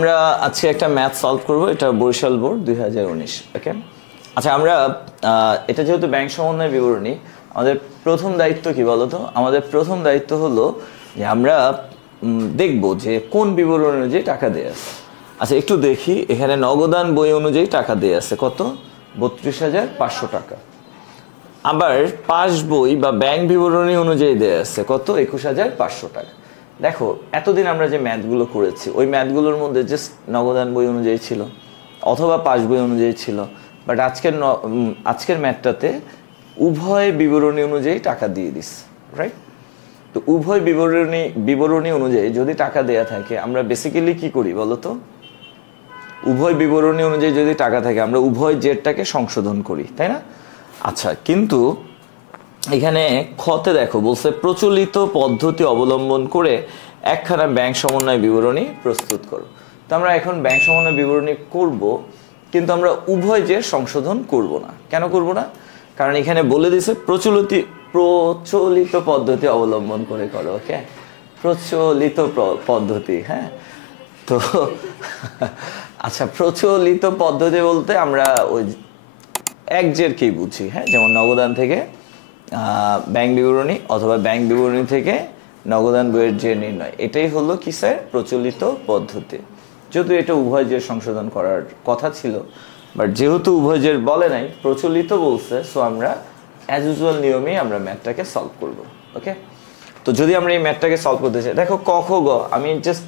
আমরা আজকে একটা ম্যাথ সলভ করব, এটা বরিশাল বোর্ড 2019। ওকে, আচ্ছা আমরা এটা যেহেতু ব্যাংক সমন্বয় বিবরণী, আমাদের প্রথম দায়িত্ব কি বলতো? আমাদের প্রথম দায়িত্ব হলো যে আমরা দেখব যে কোন বিবরণী অনুযায়ী টাকা দেয়া আছে। আচ্ছা একটু দেখি, এখানে নগদান বই অনুযায়ী টাকা দেয়া আছে কত? 32,500 টাকা। আবার পাস বই বা ব্যাংক বিবরণী অনুযায়ী দেয়া আছে কত? 21,500 টাকা। দেখো এতদিন আমরা যে ম্যাথগুলো করেছি ওই ম্যাথগুলোর মধ্যে জাস্ট নগদান বই অনুযায়ী ছিল অথবা পাস বই অনুযায়ী ছিল, বাট আজকের ম্যাথটাতে উভয় বিবরণী অনুযায়ী টাকা দিয়ে দিস, রাইট? তো উভয় বিবরণী অনুযায়ী যদি টাকা দেয়া থাকে আমরা বেসিক্যালি কি করি বলো তো? উভয় বিবরণী অনুযায়ী যদি টাকা থাকে আমরা উভয় জেডটাকে সংশোধন করি, তাই না? আচ্ছা, কিন্তু এখানে খতে দেখো বলছে প্রচলিত পদ্ধতি অবলম্বন করে একখানা ব্যাংক সমন্বয় বিবরণী প্রস্তুত করো। তো আমরা এখন ব্যাংক সমন্বয় বিবরণী করব, কিন্তু আমরা উভয় যে সংশোধন করব না। কেন করব না? কারণ এখানে বলে দিয়েছে প্রচলিত পদ্ধতি অবলম্বন করে করো। ওকে, প্রচলিত পদ্ধতি, হ্যাঁ। তো আচ্ছা, প্রচলিত পদ্ধতি বলতে আমরা ওই এক জেরকেই বুঝি, হ্যাঁ। যেমন নগদান থেকে ব্যাংক বিবরণী অথবা ব্যাংক বিবরণী থেকে নগদান বইয়ের যে নির্ণয়, এটাই হলো কি স্যার? প্রচলিত পদ্ধতি। যদিও এটা উভয় জের সংশোধন করার কথা ছিল, বাট যেহেতু উভয় জের বলে নাই, প্রচলিত বলছে, সো আমরা অ্যাজ ইউজুয়াল নিয়মেই আমরা ম্যাথটাকে সলভ করব। ওকে, তো যদি আমরা এই ম্যাথটাকে সলভ করতে চাই, দেখো ক খ গ, আমি জাস্ট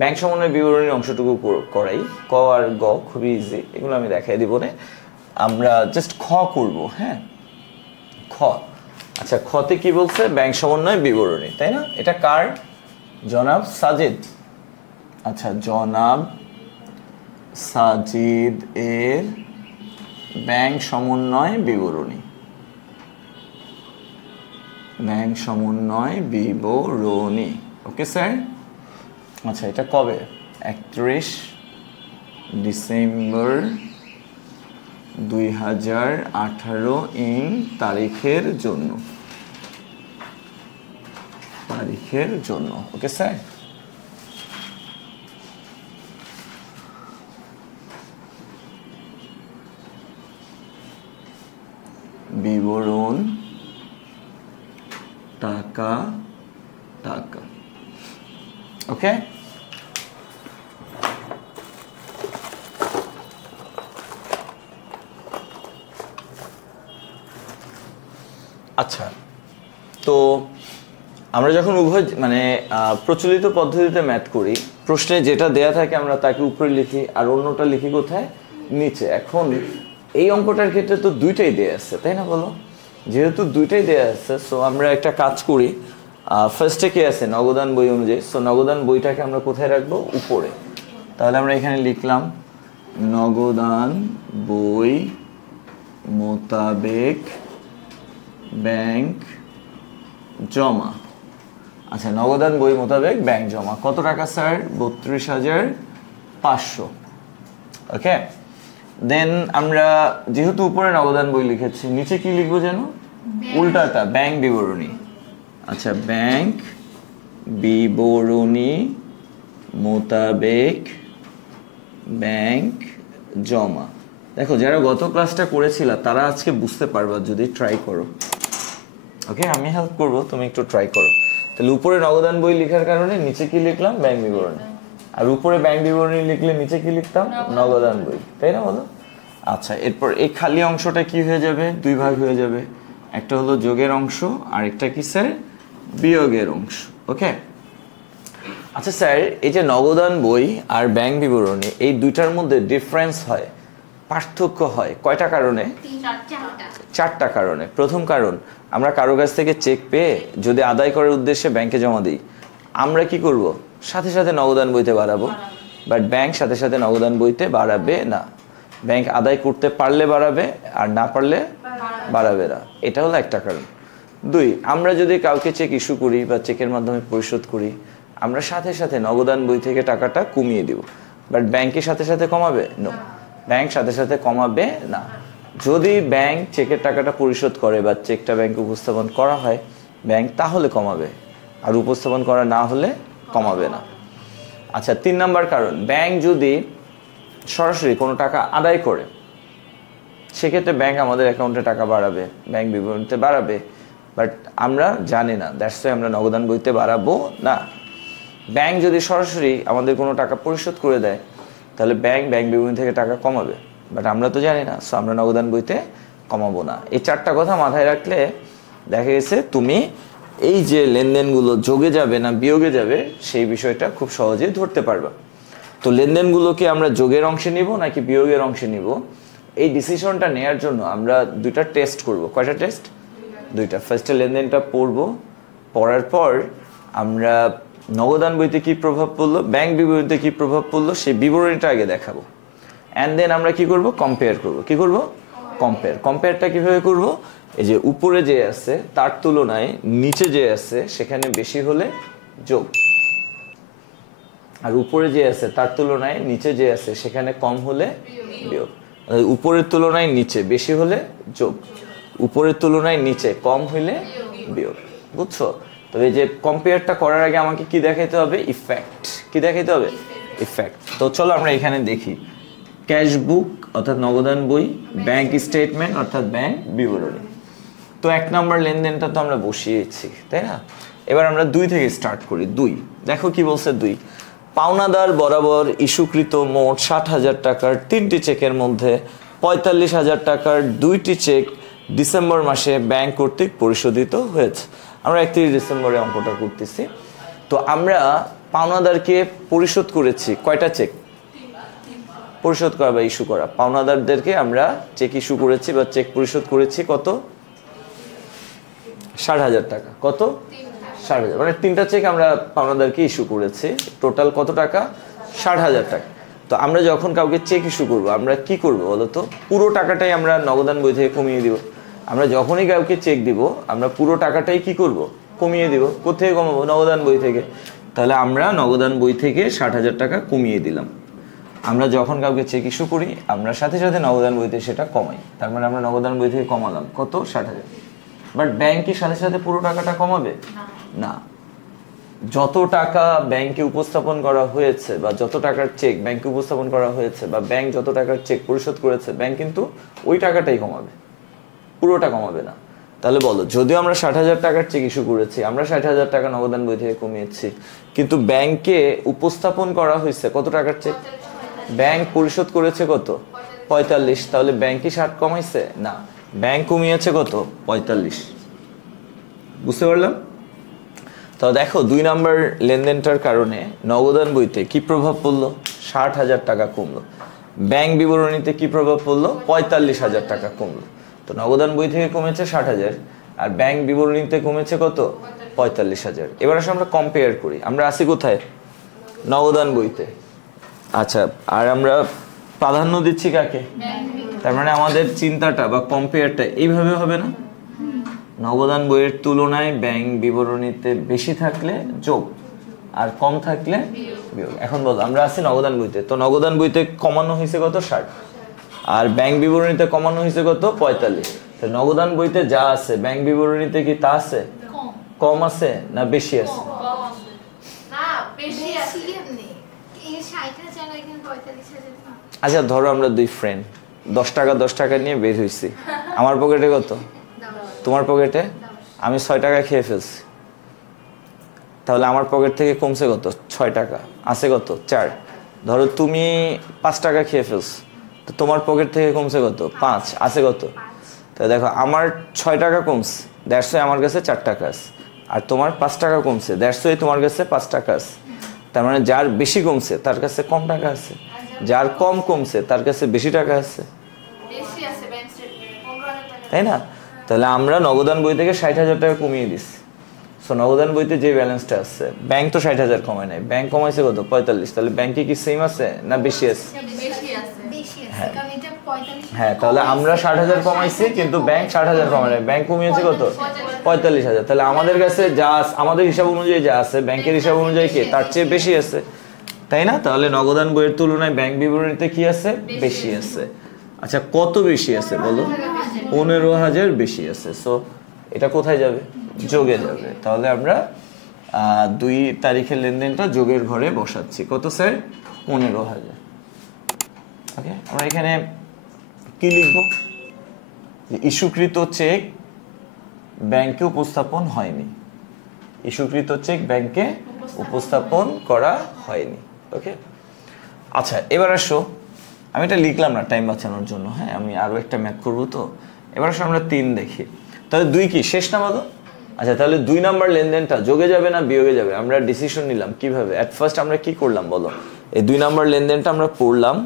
ব্যাংক সমন্বয় বিবরণীর অংশটুকু করাই। ক আর গ খুবই ইজি, এগুলো আমি দেখাই দিব না। আমরা জাস্ট খ করব, হ্যাঁ। খ, আচ্ছা খতে কি বলছে? ব্যাংক সমন্বয় বিবরণী, তাই না? এটা কার? জনাব সাজিদ। আচ্ছা, জনাব সাজিদ এর ব্যাংক সমন্বয় বিবরণী, ব্যাংক সমন্বয় বিবরণী। Okay sir. আচ্ছা, এটা কবে? 31 ডিসেম্বর 2018 ইং তারিখের জন্য, ওকে স্যার। বিবরণ টাকা, ওকে। আচ্ছা, তো আমরা যখন উভয় প্রচলিত পদ্ধতিতে ম্যাথ করি, প্রশ্নে যেটা দেয়া থাকে আমরা তাকে উপরে লিখি আর অন্যটা লিখি কোথায়? নিচে। এখন এই অঙ্কটার ক্ষেত্রে তো দুইটাই দেয়া আছে, তাই না বলো? যেহেতু দুইটাই দেয়া আছে, সো আমরা একটা কাজ করি। ফার্স্টে কি আছে? নগদান বই অনুযায়ী। সো নগদান বইটাকে আমরা কোথায় রাখবো? উপরে। তাহলে আমরা এখানে লিখলাম নগদান বই মোতাবেক ব্যাংক জমা। আচ্ছা, নগদান বই মোতাবেক ব্যাংক জমা কত টাকা স্যার? 32,500। ওকে, দেন আমরা যেহেতু উপরে নগদান বই লিখেছি, নিচে কি লিখবো যেন? উল্টাটা, ব্যাংক বিবরণী। আচ্ছা, ব্যাংক বিবরণী মোতাবেক ব্যাংক জমা। দেখো যারা গত ক্লাসটা করেছিল তারা আজকে বুঝতে পারবা যদি ট্রাই করো। ওকে, আমি হেল্প করবো, তুমি একটু ট্রাই করো। তাহলে উপরে নগদান বই লেখার কারণে নিচে কি লিখলাম? ব্যাংক বিবরণী। আর উপরে ব্যাংক বিবরণী লিখলে নিচে কি লিখতাম? নগদান বই, তাই না বলো? আচ্ছা, এরপর এই খালি অংশটা কি হয়ে যাবে? দুই ভাগ হয়ে যাবে। একটা হলো যোগের অংশ আর একটা কি স্যার? বিয়োগের অংশ। ওকে, আচ্ছা স্যার, এই যে নগদান বই আর ব্যাংক বিবরণী, এই দুইটার মধ্যে ডিফারেন্স হয়, পার্থক্য হয় কয়টা কারণে? চারটা কারণে। প্রথম কারণ, আমরা কারো কাছ থেকে চেক পেয়ে যদি আদায় করার উদ্দেশ্যে ব্যাংকে জমা দিই, আমরা কি করব? সাথে সাথে নগদান বইতে বাড়াবো, বাট ব্যাংক সাথে সাথে নগদান বইতে বাড়াবে না। ব্যাংক আদায় করতে পারলে বাড়াবে আর না পারলে বাড়াবে না। এটা হলো একটা কারণ। দুই, আমরা যদি কাউকে চেক ইস্যু করি বা চেকের মাধ্যমে পরিশোধ করি, আমরা সাথে সাথে নগদান বই থেকে টাকাটা কমিয়ে দিব, বাট ব্যাংকের সাথে সাথে কমাবে? নো, ব্যাংক সাথে সাথে কমাবে না। যদি ব্যাংক চেকের টাকাটা পরিশোধ করে বা চেকটা ব্যাংকে উপস্থাপন করা হয়, ব্যাংক তাহলে কমাবে, আর উপস্থাপন করা না হলে কমাবে না। আচ্ছা 3 নাম্বার কারণ, ব্যাংক যদি সরাসরি কোনো টাকা আদায় করে সেক্ষেত্রে ব্যাংক আমাদের অ্যাকাউন্টে টাকা বাড়াবে, ব্যাংক বিবরণীতে বাড়াবে, বাট আমরা জানি না, দ্যাটস ওয়াই আমরা নগদান বইতে বাড়াবো না। ব্যাংক যদি সরাসরি আমাদের কোনো টাকা পরিশোধ করে দেয় তাহলে ব্যাংক বিবরণী থেকে টাকা কমাবে, বাট আমরা তো জানি না, সো আমরা নগদান বইতে কমাবো না। এই 4টা কথা মাথায় রাখলে দেখা গেছে তুমি এই যে লেনদেনগুলো যোগে যাবে না বিয়োগে যাবে সেই বিষয়টা খুব সহজেই ধরতে পারবা। তো লেনদেনগুলোকে আমরা যোগের অংশে নিব নাকি বিয়োগের অংশে নিব, এই ডিসিশনটা নেওয়ার জন্য আমরা 2টা টেস্ট করব। কয়টা টেস্ট? 2টা। ফার্স্টে লেনদেনটা পড়বো, পড়ার পর আমরা নগদান বইতে কি প্রভাব পড়লো, ব্যাংক বিবরণীতে কি প্রভাব পড়লো সেই বিবরণীটা আগে দেখাবো, অ্যান্ড দেন আমরা কি করব, কম্পেয়ার করব। কি করব? কম্পেয়ারটা কিভাবে করব? এই যে উপরে যে আছে তার তুলনায় নিচে যে আছে সেখানে বেশি হলে যোগ, আর উপরে যে আছে তার তুলনায় নিচে যে আছে সেখানে কম হলে বিয়োগ। উপরের তুলনায় নিচে বেশি হলে যোগ, উপরের তুলনায় নিচে কম হইলে বিয়োগ। বুঝছো? তো এই যে কম্পেয়ারটা করার আগে আমাকে কি দেখাইতে হবে? ইফেক্ট। কি দেখাইতে হবে? ইফেক্ট। তো চলো আমরা এখানে দেখি, ক্যাশ বুক অর্থাৎ নগদান বই, ব্যাংক স্টেটমেন্ট অর্থাৎ ব্যাংক বিবরণী। তো 1 নম্বর লেনদেনটা তো আমরা বসিয়েছি, তাই না? এবার আমরা 2 থেকে স্টার্ট করি। 2 দেখো কি বলছে। 2 পাওনাদার বরাবর ইস্যুকৃত মোট 60,000 টাকার 3টি চেকের মধ্যে 45,000 টাকার 2টি চেক ডিসেম্বর মাসে ব্যাংক কর্তৃক পরিশোধিত হয়েছে। আমরা 31 ডিসেম্বরে অঙ্কটা করতেছি। তো আমরা পাওনাদারকে পরিশোধ করেছি কয়টা চেক? পরিশোধ করা বা ইস্যু করা, পাওনাদারদেরকে আমরা চেক ইস্যু করেছি বা চেক পরিশোধ করেছি কত? 60,000 টাকা। কত? 60,000। মানে 3টা চেক আমরা পাওনাদারকে ইস্যু করেছি, টোটাল কত টাকা? 60,000 টাকা। তো আমরা যখন কাউকে চেক ইস্যু করব আমরা কি করব বলো তো? পুরো টাকাটাই আমরা নগদান বই থেকে কমিয়ে দিব। আমরা যখনই কাউকে চেক দিব আমরা পুরো টাকাটাই কি করব? কমিয়ে দিব। কোথেকে কমাবো? নগদান বই থেকে। তাহলে আমরা নগদান বই থেকে 60,000 টাকা কমিয়ে দিলাম। আমরা যখন কাউকে চেক ইস্যু করি আমরা সাথে সাথে নগদান বইতে সেটা কমাই, তার মানে আমরা নগদান বই থেকে কমালাম কত? 60,000। বাট ব্যাংক কি সাথে সাথে পুরো টাকাটা কমাবে? না। যত টাকা ব্যাংকে উপস্থাপন করা হয়েছে বা যত টাকার চেক ব্যাংকে উপস্থাপন করা হয়েছে বা ব্যাংক যত টাকার চেক পরিশোধ করেছে ব্যাংক কিন্তু ওই টাকাটাই কমাবে, পুরোটা কমাবে না। তাহলে বলো, যদিও আমরা 60,000 টাকার চেক ইস্যু করেছি, আমরা 60,000 টাকা নগদান বই থেকে কমিয়েছি, কিন্তু ব্যাংকে উপস্থাপন করা হয়েছে কত টাকার চেক? ব্যাংক পরিশোধ করেছে কত? 45। তাহলে ব্যাংক কি 60 কমাইছে? না, ব্যাংক কমিয়েছে কত? 45। বুঝতে পারলাম? তো দেখো 2 নাম্বার লেনদেনটার কারণে নগদান বইতে কি প্রভাব পড়লো? 60,000 টাকা কমলো। ব্যাংক বিবরণীতে কি প্রভাব পড়লো? 45,000 টাকা কমলো। তো নগদান বই থেকে কমেছে 60,000 আর ব্যাংক বিবরণীতে কমেছে কত? 45,000। এবার আসলে আমরা কম্পেয়ার করি, আমরা আছি কোথায়? নগদান বইতে। আচ্ছা, আর আমরা প্রাধান্য দিচ্ছি কাকে? তার মানে আমাদের চিন্তাটা বা কম্পেয়ারটা এইভাবে হবে না? নগদান বইয়ের তুলনায় ব্যাংক বিবরণীতে বেশি থাকলে যোগ আর কম থাকলে বিয়োগ। এখন বলো, আমরা আছি নগদান বইতে, তো নগদান বইতে কমানো হয়েছে কত? 60, আর ব্যাংক বিবরণীতে কমানো হয়েছে কত? 45। তো নগদান বইতে যা আছে ব্যাংক বিবরণীতে কি তা আছে? কম আছে না বেশি আছে? আচ্ছা ধরো আমরা 2 ফ্রেন্ড 10 টাকা 10 টাকা নিয়ে বের হয়েছি। আমার পকেটে কত? তোমার পকেটে? আমি 6 টাকা খেয়ে ফেলছি, তাহলে আমার পকেট থেকে কমছে কত? 6 টাকা। আছে কত? 4। ধরো তুমি 5 টাকা খেয়ে ফেলছো, তো তোমার পকেট থেকে কমছে কত? 5। আছে কত? তো দেখো আমার 6 টাকা কমছে, দ্যাটস ওয়াই আমার কাছে 4 টাকা আছে, আর তোমার 5 টাকা কমছে, দ্যাটস ওয়াই তোমার কাছে 5 টাকা আছে। তার মানে যার বেশি কমছে তার কাছে কম টাকা আছে, যার কম কমছে তার কাছে বেশি টাকা আছে, তাই না? তাহলে আমরা নগদান বই থেকে 60,000 টাকা কমিয়ে দিচ্ছি। সো নগদান বইতে যে ব্যালেন্সটা আছে, ব্যাংক তো 60,000 কমায় নাই, ব্যাংক কমাইছে কত? 45। তাহলে ব্যাংকে কি সেম আছে না বেশি আছে? হ্যাঁ, তাহলে আমরা 60,000 কমাইছি কিন্তু ব্যাংক 60,000 কমায় নাই, ব্যাংক কমিয়েছে কত? 45,000। তাহলে আমাদের কাছে যা আমাদের হিসাব অনুযায়ী যা আছে ব্যাংকের হিসাব অনুযায়ী কি তার চেয়ে বেশি আছে, তাই না? তাহলে নগদান বইয়ের তুলনায় ব্যাংক বিবরণীতে কি আছে? বেশি আছে। আচ্ছা, কত বেশি আছে বলো? 15,000 বেশি আছে। সো এটা কোথায় যাবে? যোগে যাবে। তাহলে আমরা 2 তারিখের লেনদেনটা যোগের ঘরে বসাচ্ছি। কত স্যার? 15,000। ওকে, আমরা এখানে কি লিখব? যে ইস্যুকৃত চেক ব্যাংকে উপস্থাপন হয়নি, ইস্যুকৃত চেক ব্যাংকে উপস্থাপন করা হয়নি। ওকে, আচ্ছা এবার আসো, আমি এটা লিখলাম না টাইম বাঁচানোর জন্য, হ্যাঁ আমি আরও একটা ম্যাথ করবো তো। এবার আসো আমরা 3 দেখি। তাহলে 2 কি শেষ না বলো? আচ্ছা তাহলে 2 নাম্বার লেনদেনটা যোগে যাবে না বিয়োগে যাবে? আমরা ডিসিশন নিলাম কিভাবে। অ্যাট ফার্স্ট আমরা কি করলাম বলো? এই 2 নাম্বার লেনদেনটা আমরা পড়লাম,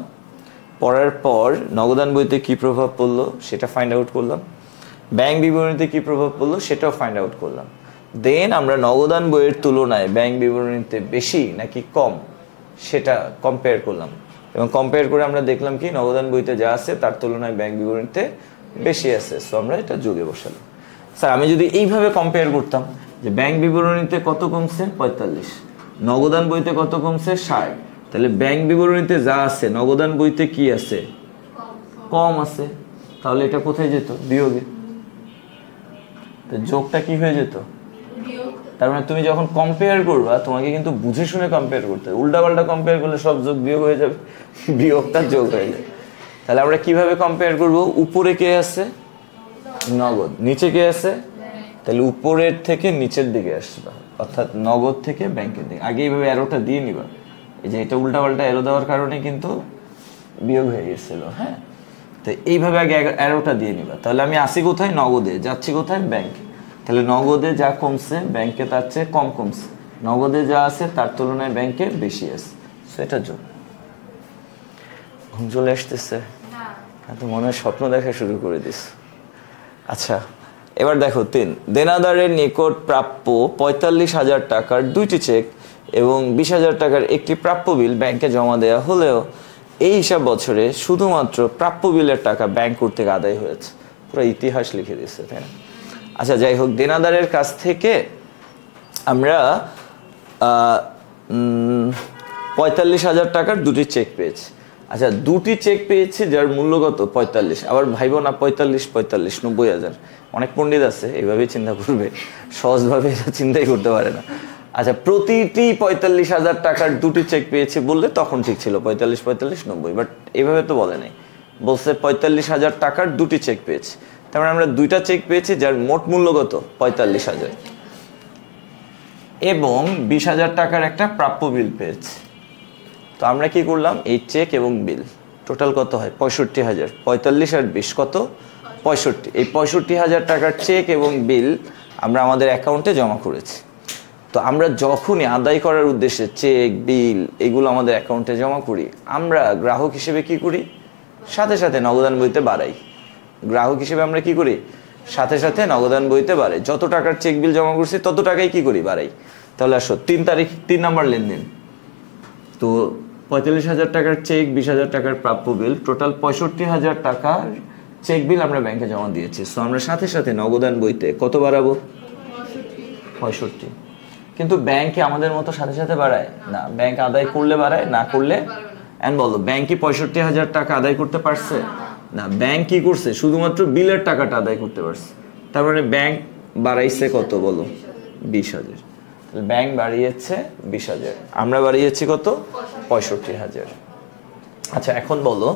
পড়ার পর নগদান বইতে কি প্রভাব পড়লো সেটা ফাইন্ড আউট করলাম, ব্যাংক বিবরণীতে কি প্রভাব পড়লো সেটাও ফাইন্ড আউট করলাম। দেন আমরা নগদান বইয়ের তুলনায় ব্যাংক বিবরণীতে বেশি নাকি কম সেটা কম্পেয়ার করলাম, এবং কম্পেয়ার করে আমরা দেখলাম কি নগদান বইতে যা আছে তার তুলনায় ব্যাংক বিবরণীতে বেশি আছে। সো আমরা এটা যোগে বসালাম। স্যার আমি যদি এইভাবে কম্পেয়ার করতাম যে ব্যাংক বিবরণীতে কত কমছে 45, নগদান বইতে কত কমছে 60, তাহলে ব্যাংক বিবরণীতে যা আছে নগদান বইতে কি আছে? কম আছে। তাহলে এটা কোথায় যেত? বিয়োগে। তো যোগটা কি হয়ে যেত? তার মানে তুমি যখন কম্পেয়ার করবা তোমাকে কিন্তু বুঝে শুনে কম্পেয়ার করতে হবে। উল্টাপাল্টা কম্পেয়ার করলে সব যোগ বিয়োগ হয়ে যাবে, বিয়োগটা যোগ হয়ে যাবে। তাহলে আমরা কিভাবে কম্পেয়ার করব? উপরে কে আছে? নগদ। নিচে কে আছে? তাহলে উপরের থেকে নিচের দিকে আসবা, অর্থাৎ নগদ থেকে ব্যাংকের দিকে। আগে এইভাবে অ্যারোটা দিয়ে নিবা, এই যে এটা উল্টাপাল্টা অ্যারো দেওয়ার কারণে কিন্তু বিয়োগ হয়ে গেছিল। হ্যাঁ, তো এইভাবে আগে অ্যারোটা দিয়ে নিবা। তাহলে আমি আসি কোথায়? নগদে। যাচ্ছি কোথায়? ব্যাংকে। তাহলে নগদে যা কমছে ব্যাংকে তার চেয়ে কম কমছে, নগদে যা আছে তার তুলনায় ব্যাংকে বেশি আছে। সেটা যোগ। ঘুম চলে আসতেছে? তো মনে হয় স্বপ্ন দেখা শুরু করে দিস। আচ্ছা এবার দেখো 3, দেনাদারের নিকট প্রাপ্য 45,000 টাকার 2টি চেক এবং 20,000 টাকার একটি প্রাপ্য বিল ব্যাংকে জমা দেওয়া হলেও এই হিসাব বছরে শুধুমাত্র প্রাপ্য বিলের টাকা ব্যাংক কর্তৃক আদায় হয়েছে। পুরো ইতিহাস লিখে দিচ্ছে, তাই না? আচ্ছা যাই হোক, দেনাদারের কাছ থেকে আমরা 45,000 টাকার 2টি চেক পেয়েছি। আচ্ছা 2টি চেক পেয়েছি যার মূল্য কত? 45। আবার ভাইব না 45 45 90,000। অনেক পণ্ডিত আছে এইভাবেই চিন্তা করবে, সহজভাবে এটা চিন্তাই করতে পারে না। আচ্ছা প্রতিটি 45,000 টাকার 2টি চেক পেয়েছি বললে তখন ঠিক ছিল 45 45 90, বাট এইভাবে তো বলে নাই, বলছে 45,000 টাকার 2টি চেক পেয়েছি। তার মানে আমরা 2টা চেক পেয়েছি যার মোট মূল্য কত? 45,000, এবং 20,000 টাকার একটা প্রাপ্য বিল পেয়েছি। তো আমরা কি করলাম? এই চেক এবং বিল টোটাল কত হয়? 65,000। 45 আর 20 কত? 65। এই 65,000 টাকার চেক এবং বিল আমরা আমাদের অ্যাকাউন্টে জমা করেছি। তো আমরা যখনই আদায় করার উদ্দেশ্যে চেক বিল এগুলো আমাদের অ্যাকাউন্টে জমা করি, আমরা গ্রাহক হিসেবে কি করি? সাথে সাথে নগদান বইতে বাড়াই। গ্রাহক হিসেবে আমরা কি করি? সাথে সাথে নগদান বইতে বাড়াই। যত টাকার চেক বিল জমা করছি তত টাকাই কি করি? বাড়াই। তাহলে আসো 3 তারিখ 3 নাম্বার লেনদেন। তো 45,000 টাকার চেক, 20,000 টাকার প্রাপ্য বিল, টোটাল 65,000 টাকার চেক বিল আমরা ব্যাংকে জমা দিয়েছি। সো আমরা সাথে সাথে নগদান বইতে কত বাড়াবো? 65। কিন্তু ব্যাংকে আমাদের মতো সাথে সাথে বাড়ায় না, ব্যাংক আদায় করলে বাড়ায়, না করলে। এন্ড বলো, ব্যাংক কি 65,000 টাকা আদায় করতে পারছে? না, ব্যাংক কি করছে? শুধুমাত্র বিলের টাকাটা আদায় করতে পারছে। তার মানে ব্যাংক বাড়াইছে কত বলো? 20,000। ব্যাংক বাড়িয়েছে 20,000, আমরা বাড়িয়েছি কত? 65,000। আচ্ছা এখন বলো,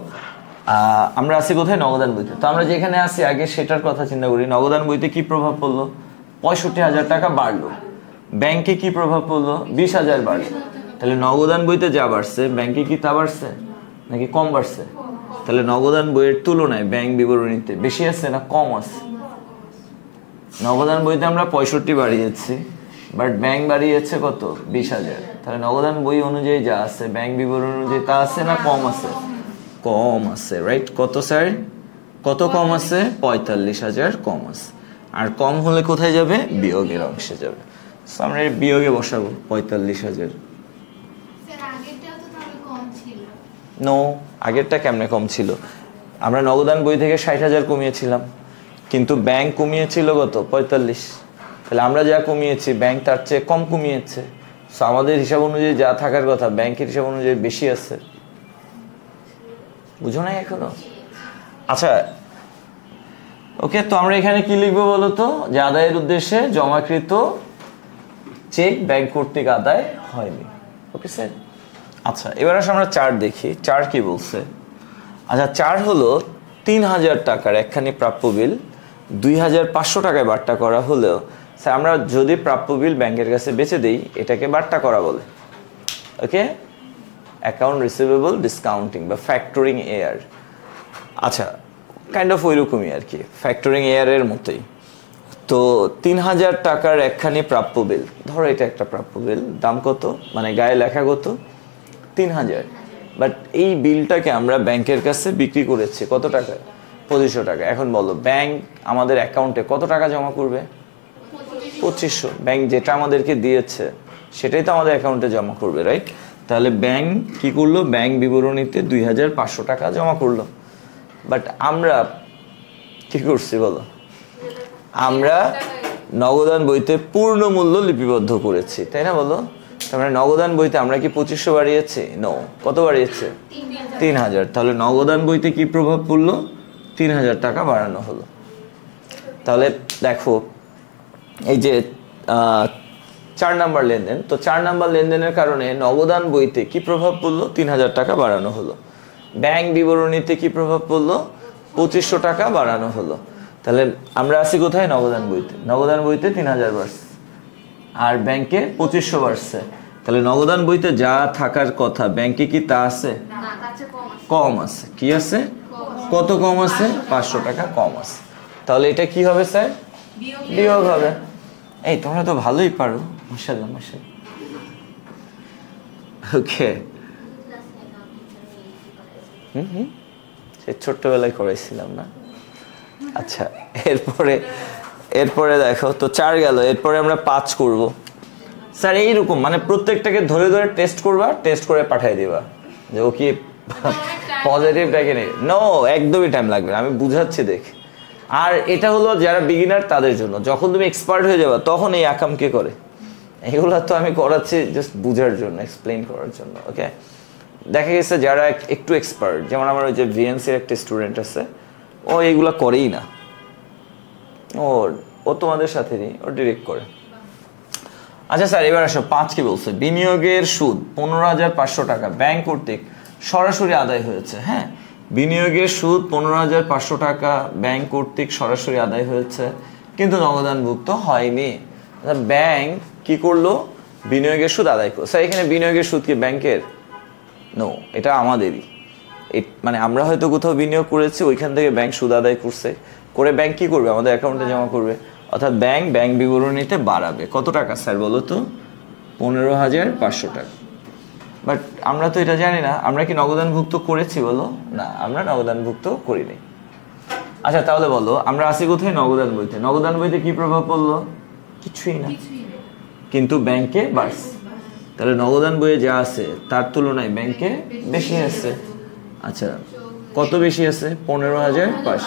আমরা আছি কোথায়? নগদান বইতে। তো আমরা যেখানে আছি আগে সেটার কথা চিন্তা করি। নগদান বইতে কি প্রভাব পড়লো? 65,000 টাকা বাড়লো। ব্যাংকে কি প্রভাব পড়লো? 20,000 বাড়লো। তাহলে নগদান বইতে যা বাড়ছে ব্যাংকে কি তা বাড়ছে নাকি কম বাড়ছে? তাহলে নগদান বইয়ের তুলনায় ব্যাংক বিবরণীতে বেশি আছে না কম আছে? নগদান বইতে আমরা 65 বাড়িয়েছি, বাট ব্যাংক বাড়িয়েছে কত? 20,000। তাহলে নগদান বই অনুযায়ী যা আছে ব্যাংক বিবরণ অনুযায়ী তা আছে না কম আছে? কম আছে, রাইট? কত স্যার? কত কম আছে? 45,000 কম আছে। আর কম হলে কোথায় যাবে? বিয়োগের অংশে যাবে। সো আমরা বিয়োগে বসাবো 45,000। নো, আগেরটা কেমনে কম ছিল? আমরা নগদান বই থেকে 60,000 কমিয়েছিলাম, কিন্তু ব্যাংক কমিয়েছিল কত? 45। তাহলে আমরা যা কমিয়েছি ব্যাংক তার চেয়ে কম কমিয়েছে। সো আমাদের হিসাব অনুযায়ী যা থাকার কথা ব্যাংকের হিসাব অনুযায়ী বেশি আছে। বুঝো নাই এখনো? আচ্ছা ওকে, তো আমরা এখানে কি লিখবো বলো তো? যে আদায়ের উদ্দেশ্যে জমাকৃত চেক ব্যাংক কর্তৃক আদায় হয়নি। Okay sir. আচ্ছা এবার আসলে আমরা চার দেখি, চার কি বলছে। আচ্ছা চার হলো 3000 টাকার একখানি প্রাপ্য বিল 2500 টাকায় বাট্টা করা হলেও স্যার আমরা যদি প্রাপ্য বিল ব্যাংকের কাছে বেচে দিই এটাকে বাট্টা করা বলে। ওকে, অ্যাকাউন্ট রিসিভেবল ডিসকাউন্টিং বা ফ্যাক্টরিং এয়ার। আচ্ছা কাইন্ড অফ ওইরকমই আর কি, ফ্যাক্টরিং এয়ারের মতোই। তো 3000 টাকার একখানি প্রাপ্য বিল, ধরো এটা একটা প্রাপ্য বিল, দাম কত মানে গায়ে লেখা কত 3000, বাট এই বিলটাকে আমরা ব্যাংকের কাছে বিক্রি করেছি কত টাকায় 2500 টাকা। এখন বলো ব্যাংক আমাদের অ্যাকাউন্টে কত টাকা জমা করবে 2500। ব্যাংক যেটা আমাদেরকে দিয়েছে সেটাই তো আমাদের অ্যাকাউন্টে জমা করবে, রাইট? তাহলে ব্যাংক কি করলো, ব্যাংক বিবরণীতে 2500 টাকা জমা করলো। বাট আমরা কি করছি বলো, আমরা নগদান বইতে পূর্ণ মূল্য লিপিবদ্ধ করেছি, তাই না বলো? তার মানে নগদান বইতে আমরা কি 2500 বাড়িয়েছি? নো, কত বাড়িয়েছে 3000। তাহলে নগদান বইতে কি প্রভাব পড়লো, 3000 টাকা বাড়ানো হলো। তাহলে দেখো এই যে 4 নাম্বার লেনদেন, তো 4 নাম্বার লেনদেনের কারণে নগদান বইতে কি প্রভাব পড়লো, 3000 টাকা বাড়ানো হলো। ব্যাংক বিবরণীতে কি প্রভাব পড়লো, 2500 টাকা বাড়ানো হলো। তাহলে আমরা আছি কোথায়, নগদান বইতে। নগদান বইতে 3000 বাড়ছে আর ব্যাংকে 2500 বাড়ছে। তাহলে নগদান বইতে যা থাকার কথা ব্যাংকে কি তা আছে? কম আছে। কি আছে? কত কম আছে? 500 টাকা কম আছে। তাহলে এটা কি হবে স্যার, বিয়োগ হবে। এই তোমরা তো ভালোই পারো, মাশাআল্লাহ মাশাআল্লাহ। ওকে, সে ছোট্টবেলায় করেছিলাম না। আচ্ছা এরপরে দেখো তো 4 গেল, এরপরে আমরা 5 করব। স্যার এইরকম মানে প্রত্যেকটাকে ধরে ধরে টেস্ট করবা, টেস্ট করে পাঠিয়ে দিবা যে ও কি পজিটিভ ডাকে নেই। নো, একদমই টাইম লাগবে না, আমি বুঝাচ্ছি দেখ। আর এটা হলো যারা বিগিনার তাদের জন্য, যখন তুমি এক্সপার্ট হয়ে যাবে তখন এই আকাম কে করে, এগুলো তো আমি করাচ্ছি জাস্ট বুঝার জন্য, এক্সপ্লেইন করার জন্য। ওকে, দেখা গেছে যারা একটু এক্সপার্ট, যেমন আমার ওই যে ভিএনসির একটা স্টুডেন্ট আছে, ও এইগুলা করেই না, ও তোমাদের সাথে নেই, ও ডিরেক্ট করে। আচ্ছা স্যার এবার আসো 5 কি বলছে, বিনিয়োগের সুদ 15,500 টাকা ব্যাংক কর্তৃক সরাসরি আদায় হয়েছে। হ্যাঁ, বিনিয়োগের সুদ 15,500 টাকা ব্যাংক কর্তৃক সরাসরি আদায় হয়েছে কিন্তু নগদানভুক্ত হয়নি। ব্যাংক কি করলো, বিনিয়োগের সুদ আদায় করলো। স্যার এখানে বিনিয়োগের সুদ কি ব্যাংকের? নো, এটা আমাদেরই। মানে আমরা হয়তো কোথাও বিনিয়োগ করেছি, ওইখান থেকে ব্যাংক সুদ আদায় করছে, করে ব্যাংক কি করবে, আমাদের অ্যাকাউন্টে জমা করবে। অর্থাৎ ব্যাংক বিবরণীতে বাড়াবে কত টাকা স্যার বলো তো, 15,500 টাকা। বাট আমরা তো এটা জানি না, আমরা কি নগদানভুক্ত করেছি বলো? না, আমরা নগদানভুক্ত করিনি। আচ্ছা তাহলে বলো আমরা আসি কোথায়, নগদান বইতে। নগদান বইতে কি প্রভাব পড়লো, কিছুই না, কিন্তু ব্যাংকে বাড়ছে। তাহলে নগদান বইয়ে যা আছে তার তুলনায় ব্যাংকে বেশি আছে। আচ্ছা কত বেশি আছে, 15,500।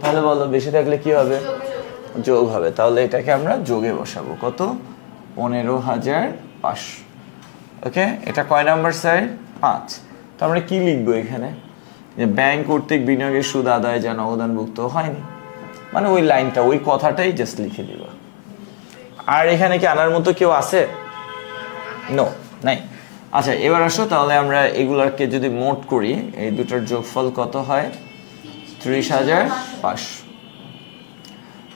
তাহলে বলো বেশি থাকলে কি হবে, যোগ হবে। তাহলে এটাকে আমরা যোগে বসাবো, কত 15,500। ওকে, এটা কয় নাম্বার স্যার, 5। তো আমরা কি লিখবো এখানে, যে ব্যাংক কর্তৃক বিনিয়োগের সুদ আদায় যা নগদানভুক্ত হয়নি, মানে ওই লাইনটা, ওই কথাটাই জাস্ট লিখে দিব। আর এখানে কি আনার মতো কেউ আছে? নো, নাই। আচ্ছা এবার আসো, তাহলে আমরা এগুলাকে যদি মোট করি, এই দুটোর যোগফল কত হয়, 30,500।